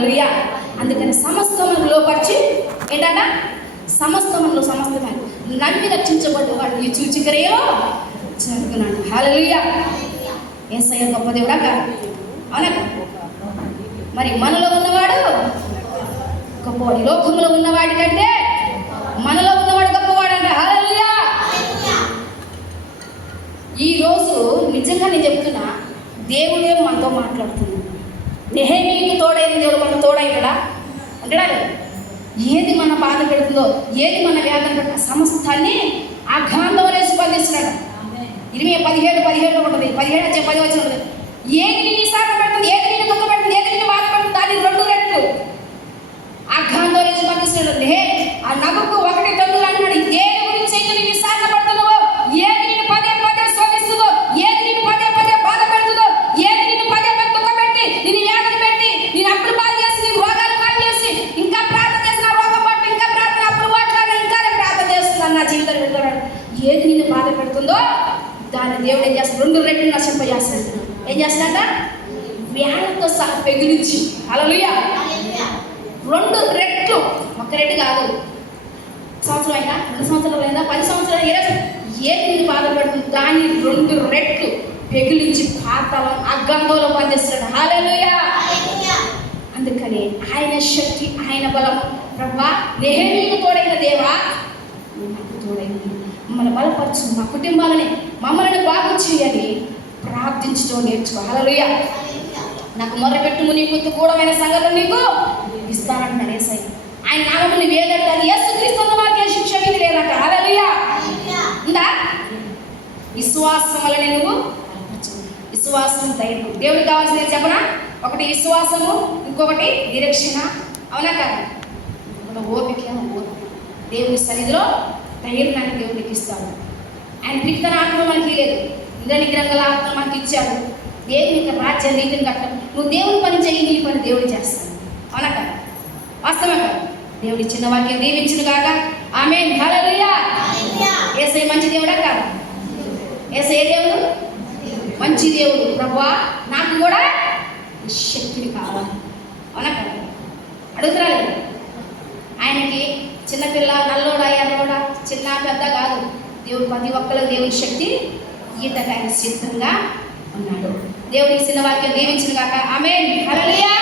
హల్లెలూయా. అందుకని సమస్తమును లోపరిచి ఏంటంట, సమస్తములో సమస్తమైన నమ్మి రక్షించబడ్డ వాడు ఈ సూచిక్రియలో జరుగుతున్నాడు. హల్లెలూయా. యేసయ్య గొప్ప దేవుడా కాదు, అవునా? మరి మనలో ఉన్నవాడు గొప్పవాడు. లోకంలో ఉన్నవాడి కంటే మనలో ఉన్నవాడు గొప్పవాడు అంట. హల్లెలూయా. ఈరోజు నిజంగా నేను చెప్తున్నా, దేవుడే మనతో మాట్లాడుతున్నాడు. నెహెమీయాకు తోడైన దేవుడు మన తోడైనడా అంటాడా? ఏది మన బాధ పెడుతుందో, ఏది మన వేదన పెడుతుందో సమస్తాన్ని ఆ గ్రంథంలో స్పందిస్తున్నాడు. 17:17 ఉంటుంది, 17:10 ఉంటుంది. ఏది నిన్ను సాధన పెడుతుంది, ఏది నిన్ను దుఃఖ పెడుతుంది, ఏది నిన్ను బాధ పెడుతుంది, దాన్ని 2 రెట్లు ఆ గ్రంథంలో స్పందిస్తున్నాడు. ఆ నగకు 1:9 అన్నాడు, ఏది గురించి అయితే నిన్ను సాధన పడుతున్నావో, ఏది నిన్ను పదే పదే శోధిస్తుందో, ఏది నిన్ను పదే పదే బాధ పెడుతుందో, ఏది నిన్ను పదే పదే దుఃఖ పెట్టి, నిన్ను వేదన పెట్టి, నేను అప్పులు బాధ చేసి, నీ రోగాలు బాధ చేసి, ఇంకా ప్రార్థన చేసిన రోగం పట్టు, ఇంకా ప్రార్థన అప్పులు పట్టాలి, ఇంకా ప్రార్థన చేస్తున్నాను నా జీవితం పెడుతున్నాడు. ఏది నిన్ను బాధ పెడుతుందో దాన్ని దేవుడు ఏం చేస్తాడు, 2 రెట్లు నశింపజేస్తాడు. ఏం చేస్తాడ? వ్యాధులతో సహా పెగిలించి. హల్లెలూయా. 2 రెట్లు, 1 రెట్టు కాదు. సంవత్సరం అయినా, 2 సంవత్సరాలు అయినా, 10 సంవత్సరాలు, 20, ఏది నిన్ను బాధపడుతుంది దాన్ని 2 రెట్లు పెగిలించి పాతాళం అగ్నిలో బంధిస్తాడు. హల్లెలూయా. అందుకని ఆయన శక్తి, ఆయన బలం. ప్రభువా, నెహెమీయాకు తోడైన దేవా, నాకు తోడైంది, మమ్మల్ని బలపరచు, మా కుటుంబాలని మమ్మల్ని బాగు చేయని ప్రార్థించడం నేర్చుకో. హల్లెలూయా. నాకు మొర్రపెట్టుము, నీ గుర్తు కూడమైన సంగతులు నీకు ఇస్తానంటున్నాడు యేసయ్య. ఆయన నామముని వేదడతాను, యేసుక్రీస్తు వారికి ఏ శిక్ష విధి లేదంట. హల్లెలూయా. ఉందా? విశ్వాసం వలన నువ్వు విశ్వాసం, ధైర్యం. దేవుడికి కావాల్సింది చెప్పనా? ఒకటి విశ్వాసము, ఇంకొకటి నిరీక్షణ. అవునా కదా? ఓపిక. దేవుని సన్నిధిలో ధైర్యాన్ని దేవుడికి ఇస్తాడు. ఆయన పిత్తన ఆత్మ మనకి లేదు, ఇంద్ర నిగ్రహంగల ఆత్మ మనకి ఇచ్చాడు. దేవుని యొక్క రాజ్య నీతిని కట్ట, నువ్వు దేవుని పని చేయి, నీ పని దేవుడు చేస్తాడు. అవునా కదా? వాస్తవం కదా? దేవుడి ఇచ్చిన వాక్యం దీవించును గాక. ఆమేన్. హల్లెలూయా. యేసయ్య మంచి దేవుడా కాదు? యేసయ్య దేవుడు మంచి దేవుడు. ప్రభువా, నాకు కూడా శక్తిని కావాలి. అవునా కదా? అడుగుతున్నారు. ఆయనకి చిన్నపిల్ల, నల్లోడా, ఎర్రోడా, చిన్న పెద్ద కాదు. దేవుడు ప్రతి ఒక్కరికి దేవుని శక్తి ఈతగా ఆయన సిద్ధంగా ఉన్నాడు. దేవుడి చిన్న వాక్యం దీవించును గాక. ఆమేన్. హల్లెలూయా.